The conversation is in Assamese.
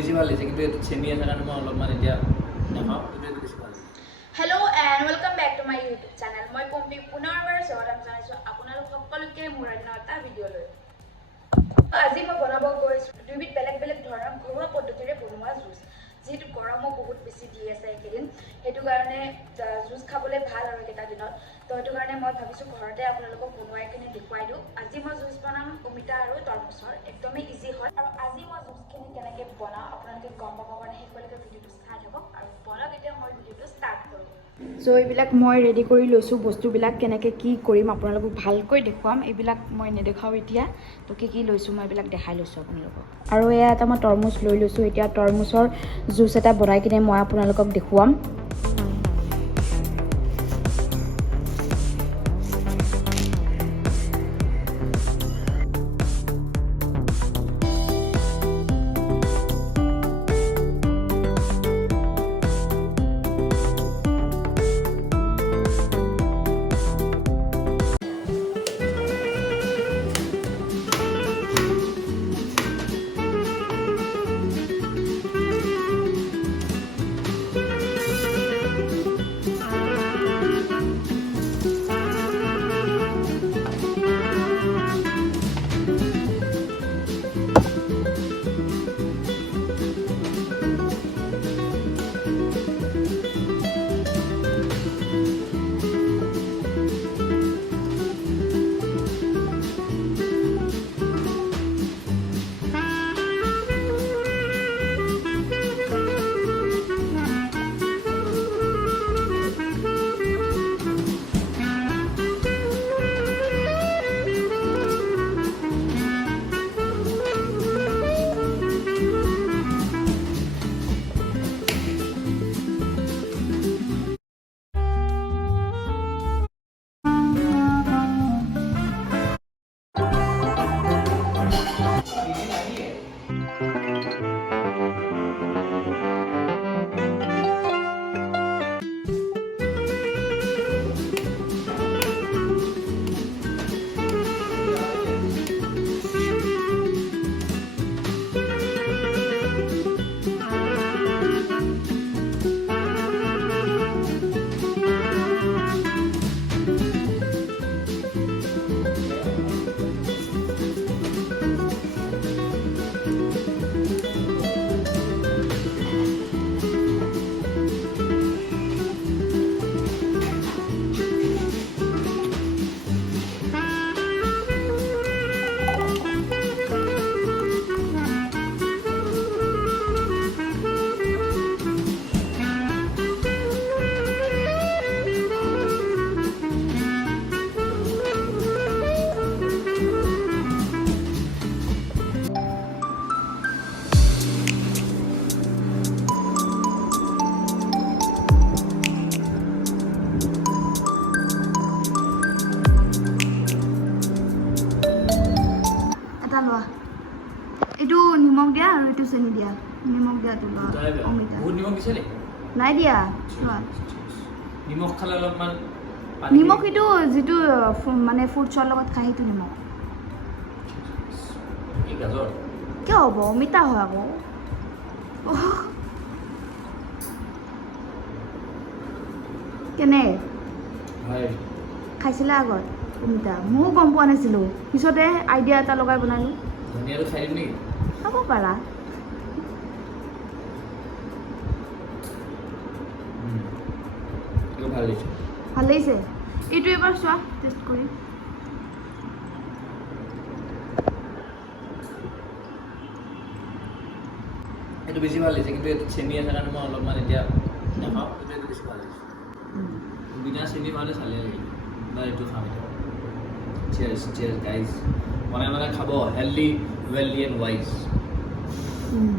বেছি ভাল লাগিছে কিন্তু এইটো চেনি আছে কাৰণে মই অলপমান এতিয়া নাখাওঁ কিন্তু এইটো বেছি ভাল লাগিছে Hello and welcome back to my YouTube channel. মই পম্পি পুনৰবাৰ স্বাগতম জনাইছো আপোনালোক সকলোকে মোৰ এটা ভিডিঅ লৈ। আজি মই বনাব গৈছো দুবিধ বেলেগ বেলেগ ধৰণৰ ঘৰুৱা পদ্ধতিৰে বনোৱা জুচ। যেহেতু গৰমো বহুত বেছি দি আছে এইকেইদিন সেইটো কাৰণে জুচ খাবলৈ ভাল আৰু এটা দিনত তো সেইটো কাৰণে মই ভাবিছো ঘৰতে আপোনালোকক বনোৱাই কিনে দেখুৱাই দিওঁ। আজি মই জুচ বনাম অমিতা আৰু তৰমুজৰ একদমেই ইজি হয় আৰু আজি মই জুচখিনি কেনেকৈ বনাওঁ আপোনালোকে গম পাব কাৰণে শেষলৈকে ভিডিঅ'টো চাই থাকক আৰু বলক এতিয়া মই ভিডিঅ'টো ষ্টাৰ্ট কৰোঁ। সো এইবিলাক মই ৰেডি কৰি লৈছোঁ বস্তুবিলাক কেনেকৈ কি কৰিম আপোনালোকক ভালকৈ দেখুৱাম এইবিলাক মই নেদেখাওঁ এতিয়া তো কি লৈছোঁ মই এইবিলাক দেখাই লৈছোঁ আপোনালোকক আৰু এয়া এটা মই তৰমুজ লৈ লৈছোঁ এতিয়া তৰমুজৰ জুচ এটা বনাই কিনে মই আপোনালোকক দেখুৱাম এইটো নিমখ দিয়া আৰু এইটো চেনি দিয়া নিমখ দিয়াটো অমিতা বহুত নিমখ দিছে নি নাই দিয়া চোৱা নিমখ খালে অলপমান নিমখ এইটো যিটো মানে ফ্ৰুটছৰ লগত খাই সেইটো নিমখ এই গাজৰ কিয় হ'ব অমিতা হয় আকৌ কেনে হয় খাইছিলা আগত অমিতা ময়ো গম পোৱা নাছিলোঁ পিছতে আইডিয়া এটা লগাই বনালোঁ ধনিয়াটো খাই দিম নেকি খাব পাৰা ভাল লাগিছে ভাল লাগিছে এইটো এবাৰ চোৱা টেষ্ট কৰি এইটো বেছি ভাল লাগিছে কিন্তু এইটো চেনি আছে কাৰণে মই অলপমান এতিয়া নাখাওঁ কিন্তু এইটো বেছি ভাল লাগিছে বিনা চেনি মানে চালে লাগিব বা এইটো খাম এতিয়া চিয়াৰ্ছ চিয়াৰ্ছ গাইজ বনাই খাব হেল্ডি ৱেলডি এণ্ড ৱাইজ